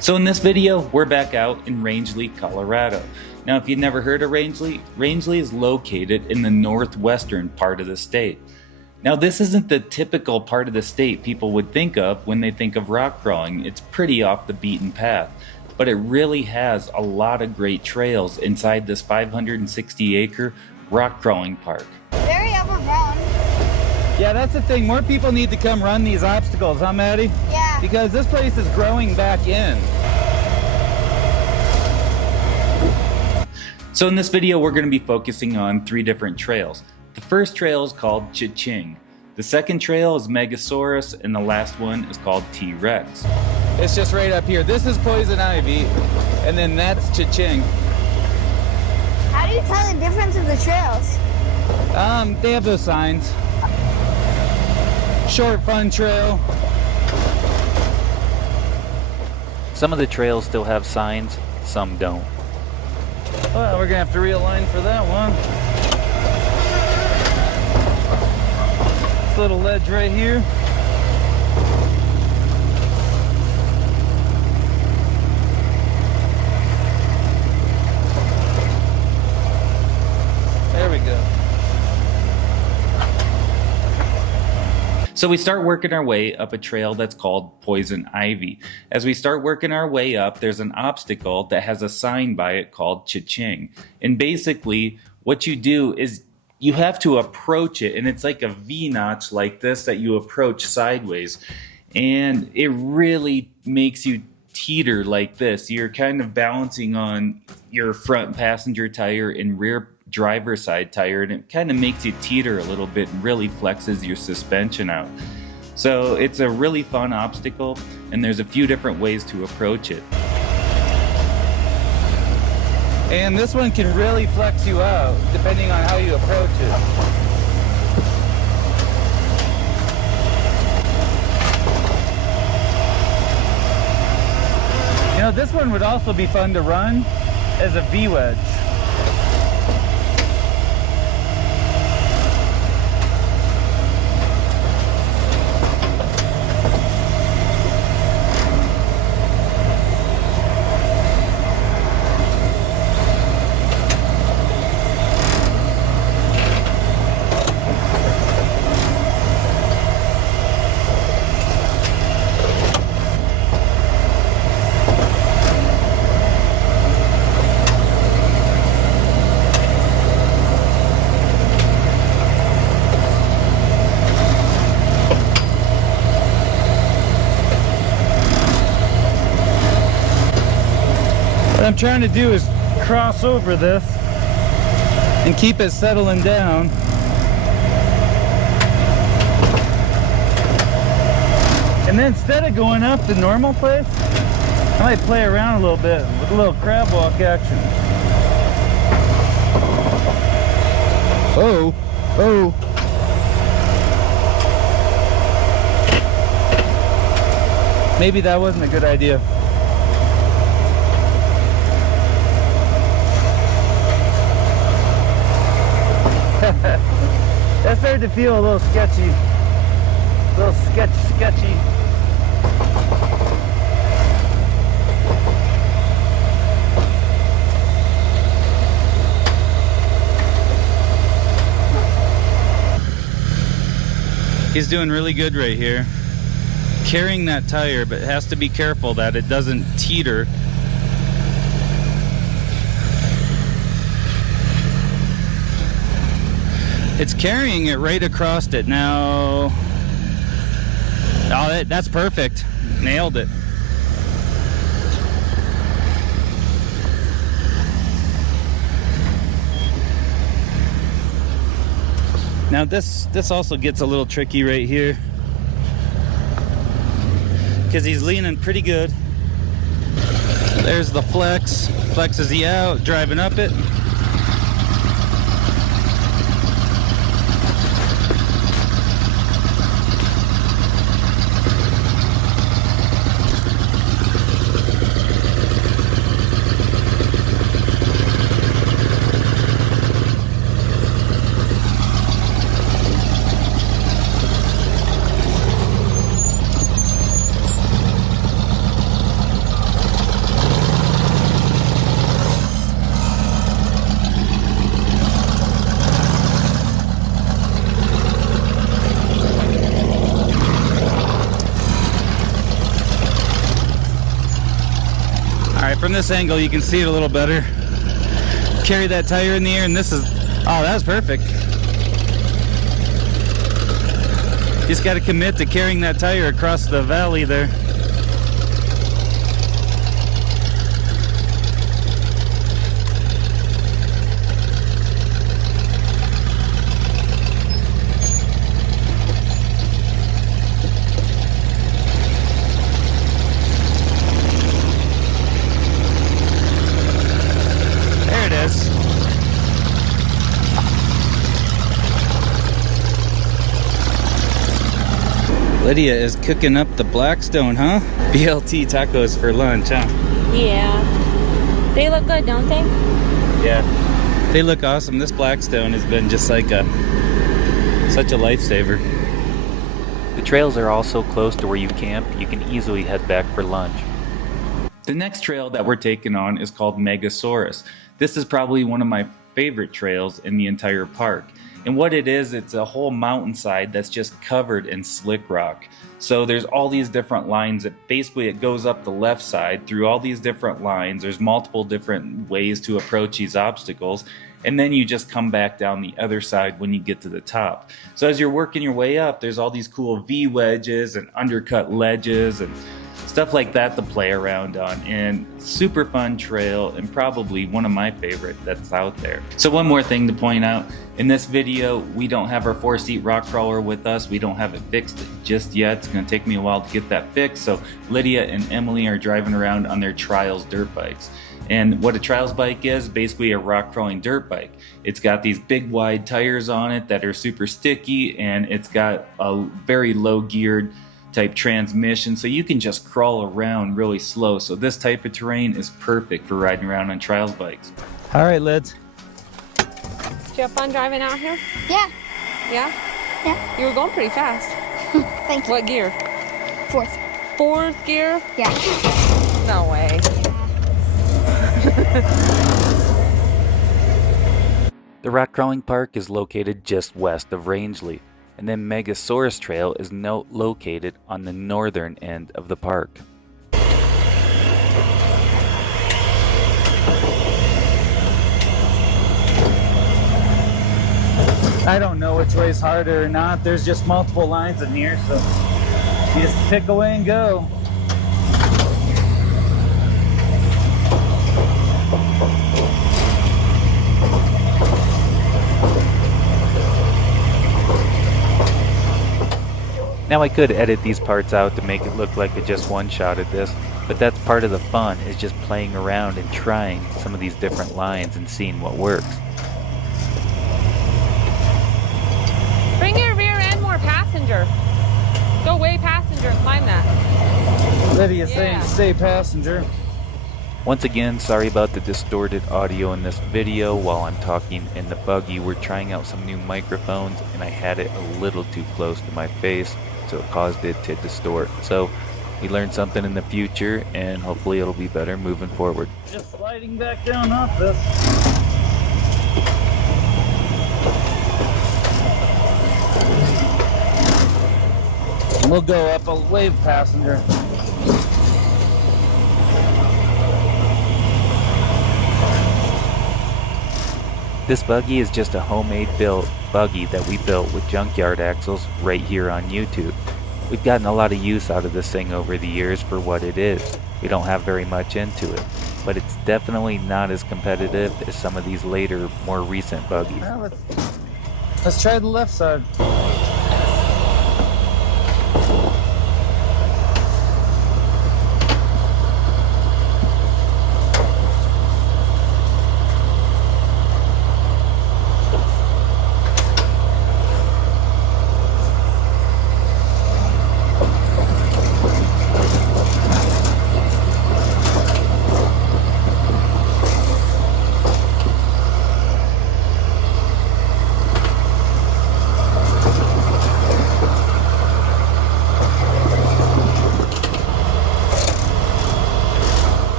So in this video, we're back out in Rangley, Colorado. Now if you've never heard of Rangley, Rangley is located in the northwestern part of the state. Now this isn't the typical part of the state people would think of when they think of rock crawling. It's pretty off the beaten path, but it really has a lot of great trails inside this 560-acre rock crawling park. Very overgrown. Yeah, that's the thing. More people need to come run these obstacles, huh, Maddie? Yeah. Because this place is growing back in. So in this video, we're going to be focusing on 3 different trails. The first trail is called Cha Ching. The second trail is Megasaurus, and the last one is called T-Rex. It's just right up here. This is Poison Ivy, and then that's Cha Ching. How do you tell the difference of the trails? They have those signs. Short, fun trail. Some of the trails still have signs, some don't. Well, we're gonna have to realign for that one. This little ledge right here. There we go. So we start working our way up a trail that's called Poison Ivy. As we start working our way up, there's an obstacle that has a sign by it called Cha Ching. And basically what you do is you have to approach it, and it's like a V-notch like this that you approach sideways. And it really makes you teeter like this. You're kind of balancing on your front passenger tire and rear driver's side tire, and it kind of makes you teeter a little bit and really flexes your suspension out. So it's a really fun obstacle, and there's a few different ways to approach it. And this one can really flex you out depending on how you approach it. You know, this one would also be fun to run as a V-wedge. What I'm trying to do is cross over this and keep it settling down. And then instead of going up the normal place, I might play around a little bit with a little crab walk action. Oh, oh. Maybe that wasn't a good idea. That started to feel a little sketchy. A little sketchy. He's doing really good right here. Carrying that tire, but has to be careful that it doesn't teeter. It's carrying it right across it now. Oh, that's perfect. Nailed it. Now this also gets a little tricky right here because he's leaning pretty good. There's the flex. Flexes he out, driving up it. from this angle you can see it a little better. Carry that tire in the air, and this is, oh, that was perfect. Just got to commit to carrying that tire across the valley there. There it is. Lydia is cooking up the Blackstone, huh? BLT tacos for lunch, huh? Yeah. They look good, don't they? Yeah. They look awesome. This Blackstone has been just like such a lifesaver. The trails are also close to where you camp. You can easily head back for lunch. The next trail that we're taking on is called Megasaurus. This is probably one of my favorite trails in the entire park. And what it is, it's a whole mountainside that's just covered in slick rock. So there's all these different lines that basically it goes up the left side through all these different lines. There's multiple different ways to approach these obstacles. And then you just come back down the other side when you get to the top. So as you're working your way up, there's all these cool V-wedges and undercut ledges and stuff like that to play around on, and super fun trail, and probably one of my favorite that's out there. So one more thing to point out, in this video we don't have our 4-seat rock crawler with us. We don't have it fixed just yet. It's going to take me a while to get that fixed. So Lydia and Emily are driving around on their Trials dirt bikes. And what a Trials bike is, basically a rock crawling dirt bike. It's got these big wide tires on it that are super sticky, and it's got a very low geared type transmission, so you can just crawl around really slow. So this type of terrain is perfect for riding around on Trials bikes. All right, Lids. Did you have fun driving out here? Yeah. Yeah? Yeah. You were going pretty fast. Thank you. What gear? Fourth. Fourth gear? Yeah. No way. The rock crawling park is located just west of Rangley, and then Megasaurus Trail is located on the northern end of the park. I don't know which way's harder or not. There's just multiple lines in here, so you just pick away and go. Now I could edit these parts out to make it look like I just one-shotted this, but that's part of the fun, is just playing around and trying some of these different lines and seeing what works. Bring your rear end more passenger. Go way passenger and climb that. Lydia saying stay passenger. Once again, sorry about the distorted audio in this video while I'm talking in the buggy. We're trying out some new microphones and I had it a little too close to my face, so it caused it to distort. So we learned something in the future and hopefully it'll be better moving forward. Just sliding back down off this. We'll go up a wave passenger. This buggy is just a homemade built buggy that we built with junkyard axles right here on YouTube. We've gotten a lot of use out of this thing over the years for what it is. We don't have very much into it, but it's definitely not as competitive as some of these later, more recent buggies. Well, let's try the left side.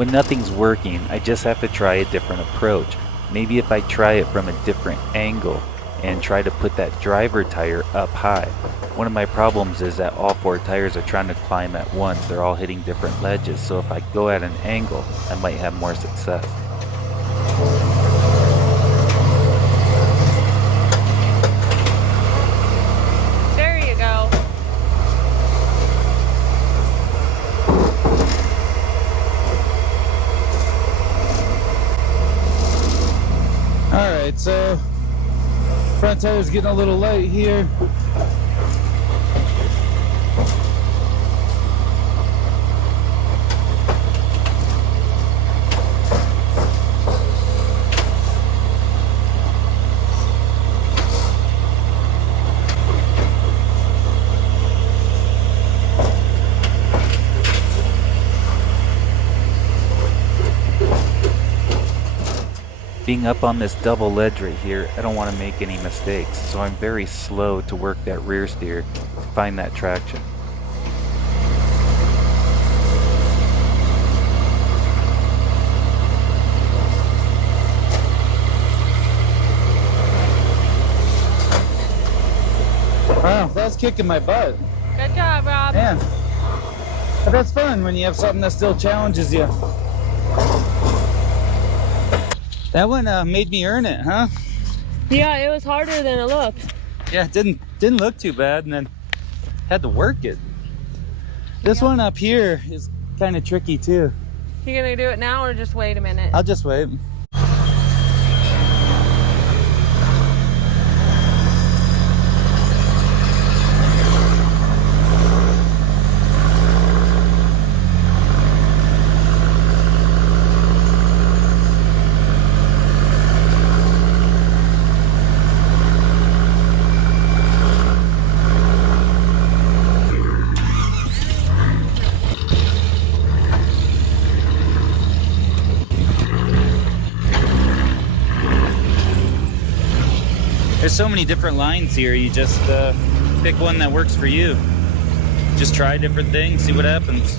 When nothing's working, I just have to try a different approach. Maybe if I try it from a different angle and try to put that driver tire up high. One of my problems is that all 4 tires are trying to climb at once. They're all hitting different ledges, so if I go at an angle, I might have more success. There you go. Alright, so front tire's getting a little light here. Being up on this double ledge right here, I don't want to make any mistakes, so I'm very slow to work that rear steer to find that traction. Wow, that's kicking my butt. Good job, Rob. Man, but that's fun when you have something that still challenges you. That one made me earn it, huh? Yeah, it was harder than it looked. Yeah, it didn't look too bad, and then had to work it. This one up here is kind of tricky too. You gonna do it now or just wait a minute? I'll just wait. There's so many different lines here. You just pick one that works for you. Just try different things, see what happens.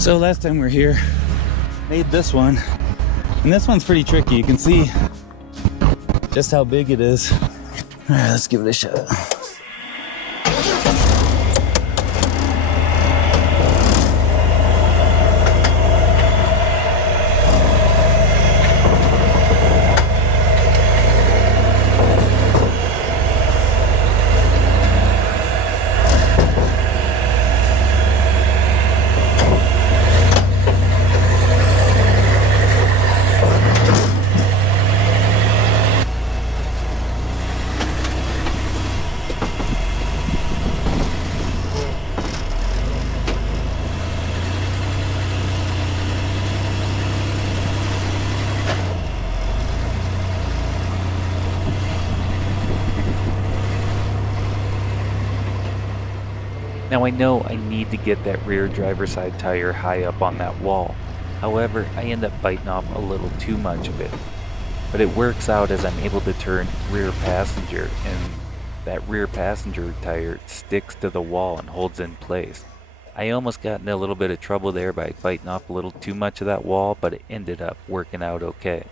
So last time we were here, made this one, and this one's pretty tricky. You can see just how big it is. All right, let's give it a shot. Now I know I need to get that rear driver's side tire high up on that wall. However, I end up biting off a little too much of it. But it works out as I'm able to turn rear passenger, and that rear passenger tire sticks to the wall and holds in place. I almost got in a little bit of trouble there by biting off a little too much of that wall, but it ended up working out okay.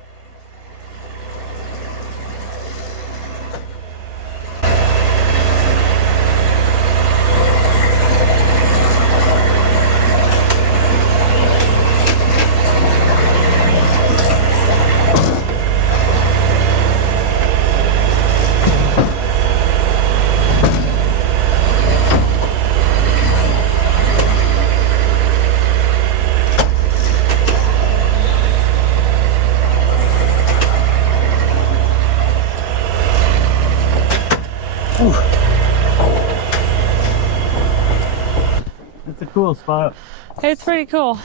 That's a cool spot. It's pretty cool.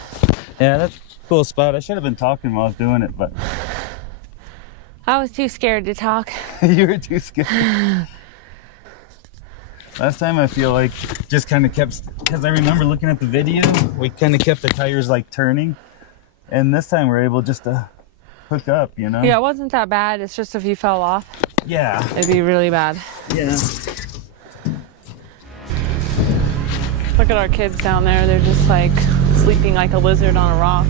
Yeah, that's a cool spot. I should have been talking while I was doing it, but I was too scared to talk. you were too scared. Last time I feel like just kind of kept, because I remember looking at the video, we kind of kept the tires like turning. And this time we're able just to hook up, you know? Yeah, it wasn't that bad. It's just if you fell off, Yeah. it'd be really bad. Yeah. Look at our kids down there. They're just like sleeping like a lizard on a rock.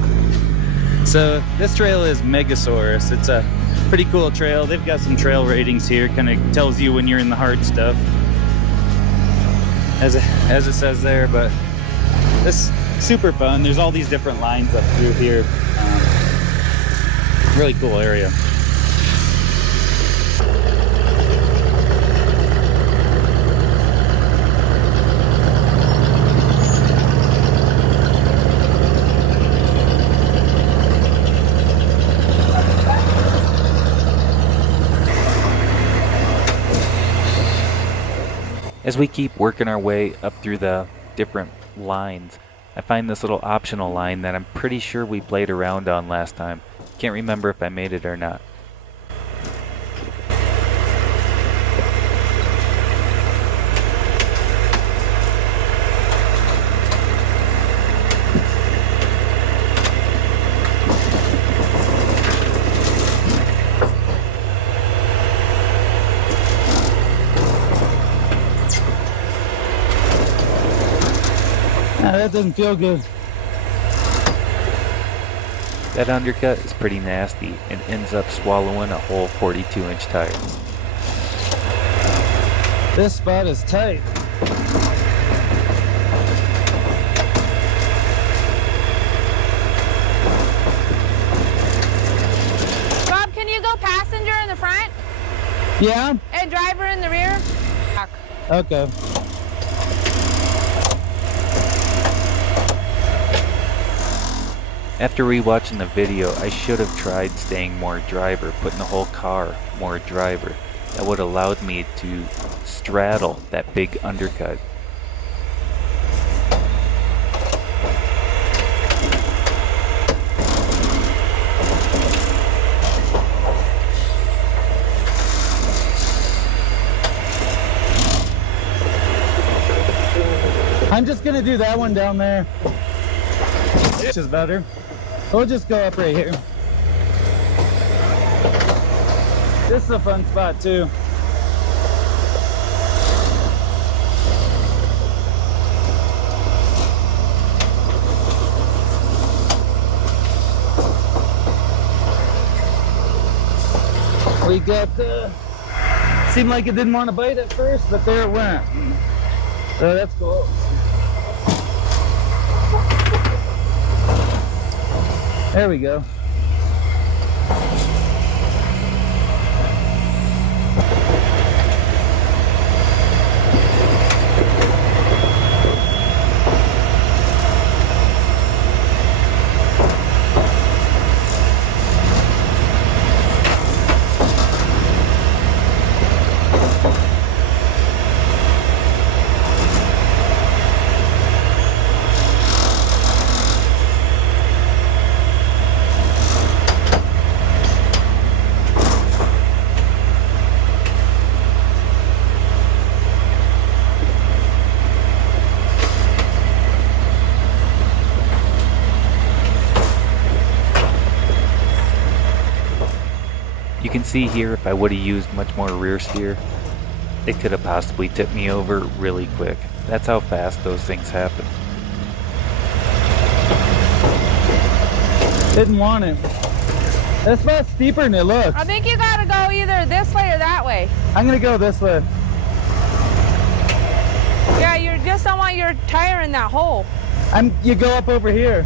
So this trail is Megasaurus. It's a pretty cool trail. They've got some trail ratings here. Kind of tells you when you're in the hard stuff, as it says there. But this super fun. There's all these different lines up through here. Really cool area. As we keep working our way up through the different lines, I find this little optional line that I'm pretty sure we played around on last time. Can't remember if I made it or not. That doesn't feel good. That undercut is pretty nasty and ends up swallowing a whole 42-inch tire. This spot is tight. Rob, can you go passenger in the front Yeah? and driver in the rear? Okay. After rewatching the video, I should have tried staying more driver, putting the whole car more driver. That would have allowed me to straddle that big undercut. I'm just gonna do that one down there. Which is better. We'll just go up right here. This is a fun spot too. We got seemed like it didn't want to bite at first, but there it went. So that's cool. There we go. You can see here if I would have used much more rear steer, it could have possibly tipped me over really quick. That's how fast those things happen. Didn't want it. That's not steeper than it looks. I think you gotta go either this way or that way. I'm gonna go this way. Yeah, you just don't want your tire in that hole. You go up over here.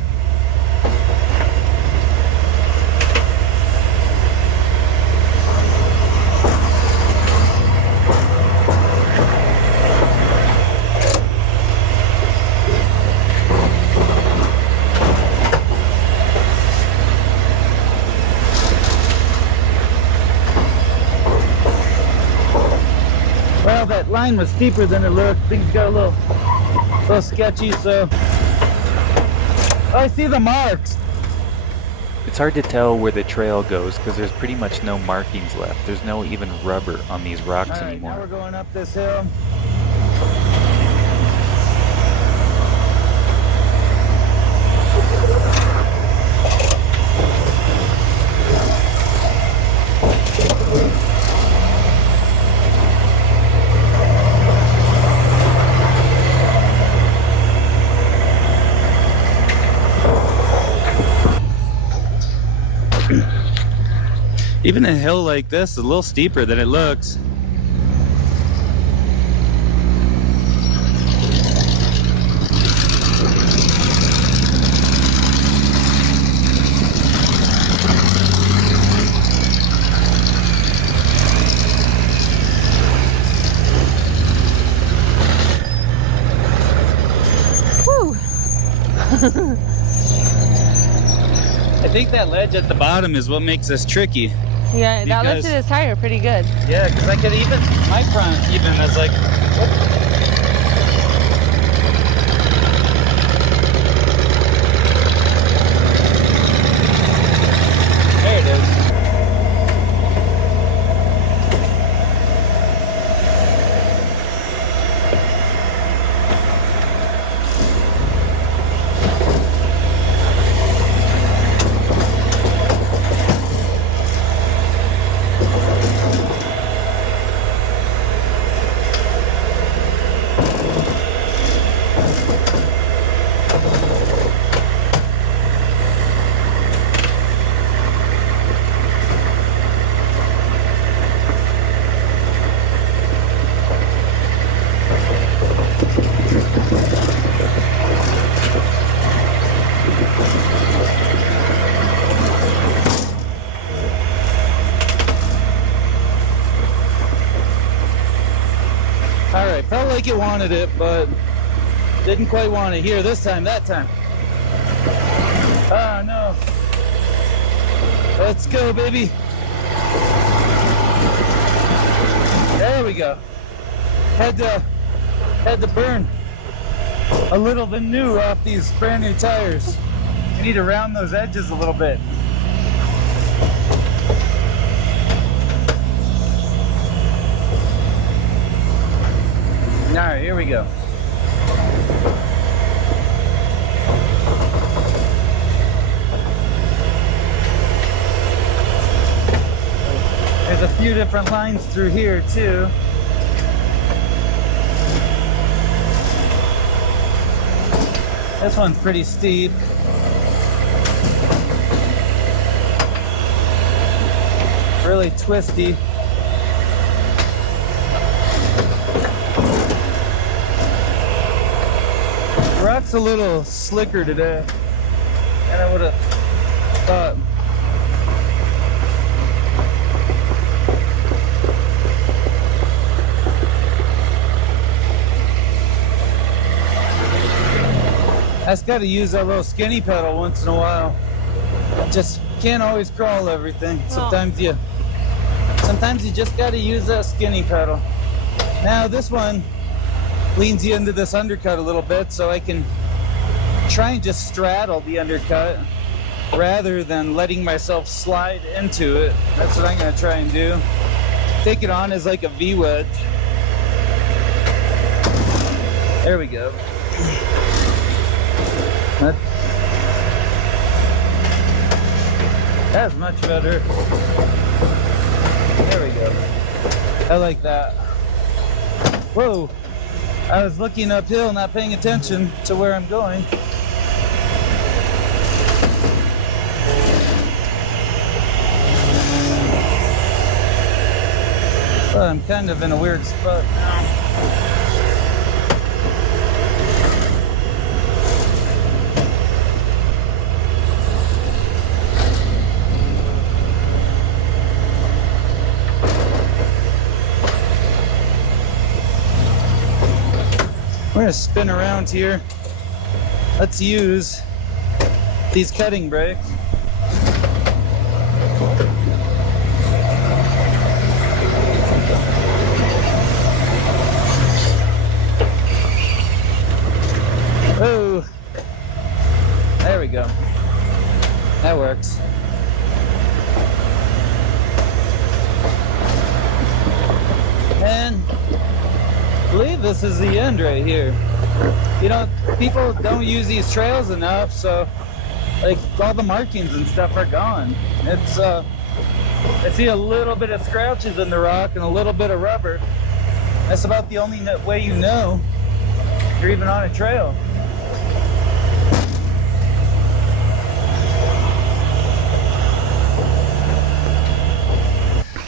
Well, that line was steeper than it looked. Things got a little little sketchy, so... Oh, I see the marks! It's hard to tell where the trail goes because there's pretty much no markings left. There's no even rubber on these rocks Alright, anymore. now we're going up this hill. Even a hill like this is a little steeper than it looks. Woo! I think that ledge at the bottom is what makes this tricky. Yeah, that Because- lifted his tire pretty good. Yeah, because I could even, my front even is like, there it is. All right, felt like it wanted it, but didn't quite want it here this time, that time. Oh no. Let's go, baby. There we go. Had to burn a little bit new off these brand new tires. We need to round those edges a little bit. All right, here we go. There's a few different lines through here too. This one's pretty steep. Really twisty. Rock's a little slicker today than I would have thought. I just got to use that little skinny pedal once in a while. Just can't always crawl everything. Sometimes you just got to use that skinny pedal. Now this one leans you into this undercut a little bit, so I can try and just straddle the undercut rather than letting myself slide into it. That's what I'm going to try and do. Take it on as like a V-wedge. There we go. That's much better. There we go. I like that. Whoa. I was looking uphill, not paying attention to where I'm going. Well, I'm kind of in a weird spot now. We're gonna spin around here. Let's use these cutting brakes. Oh, there we go. That works. And I believe this is the end right here. You know, people don't use these trails enough, so like all the markings and stuff are gone. It's I see a little bit of scratches in the rock and a little bit of rubber. That's about the only way you know you're even on a trail.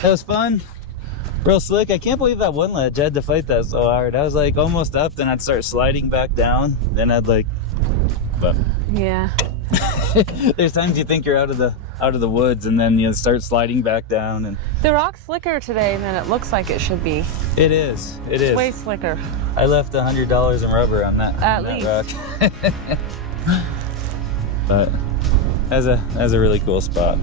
That was fun. Real slick. I can't believe that one ledge. I had to fight that so hard. I was like almost up, then I'd start sliding back down. Then I'd like, but Yeah. there's times you think you're out of the woods, and then you start sliding back down. And The rock's slicker today than it looks like it should be. it is. It is. Way slicker. I left $100 in rubber on that. At on that least. rock. But that's a really cool spot.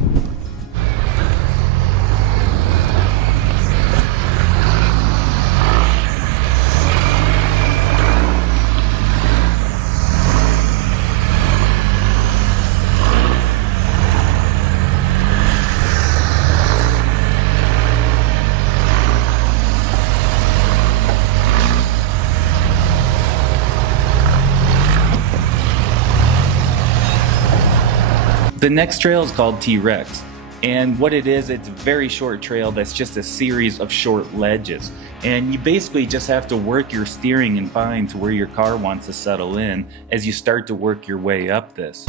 The next trail is called T-Rex. And what it is, it's a very short trail that's just a series of short ledges. And you basically just have to work your steering and find to where your car wants to settle in as you start to work your way up this.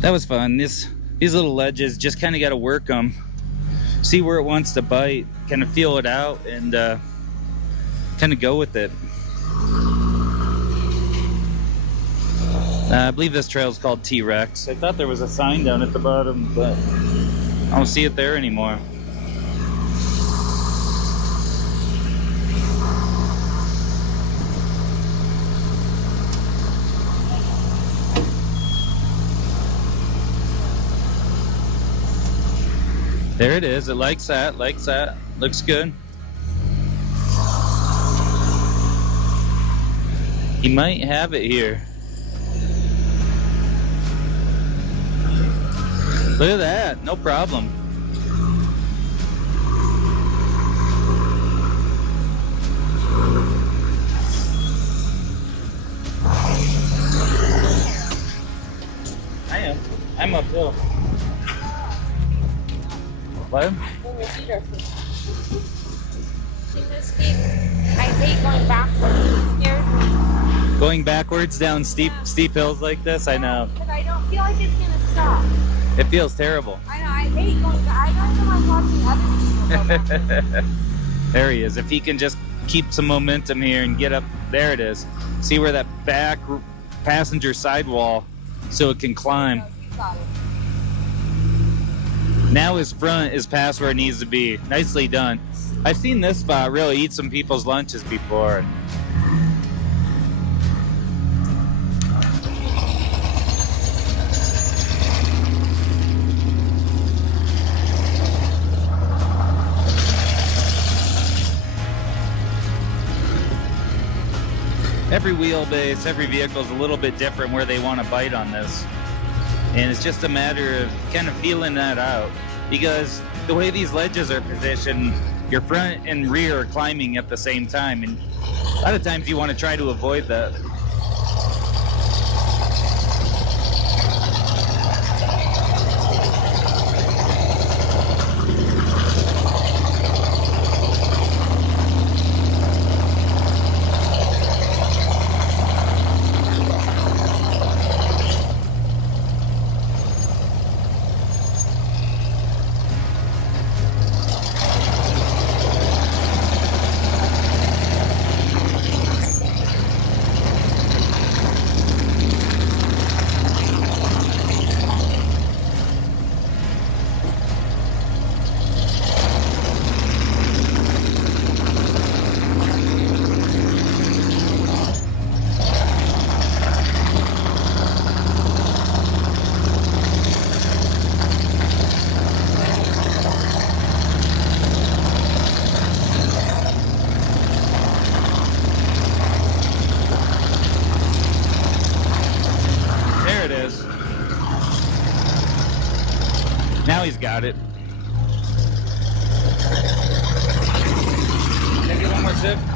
That was fun. These little ledges, just kind of got to work them, see where it wants to bite, kind of feel it out, and kind of go with it. I believe this trail is called T-Rex. I thought there was a sign down at the bottom, but I don't see it there anymore. There it is. It likes that. Looks good. He might have it here. Look at that. No problem. I am. I'm uphill. What? I hate going backwards. It scares me. Going backwards down steep hills like this, I know. Because I don't feel like it's gonna stop. It feels terrible. I know. I hate going. I don't know. I'm watching other people go backwards. There he is. If he can just keep some momentum here and get up, there it is. See where that back passenger sidewall, so it can climb. You got it. Now his front is past where it needs to be. Nicely done. I've seen this spot really eat some people's lunches before. Every wheelbase, every vehicle is a little bit different where they want to bite on this. And it's just a matter of kind of feeling that out. Because the way these ledges are positioned, your front and rear are climbing at the same time. And a lot of times you want to try to avoid that. he's got it. Can I get one more sip?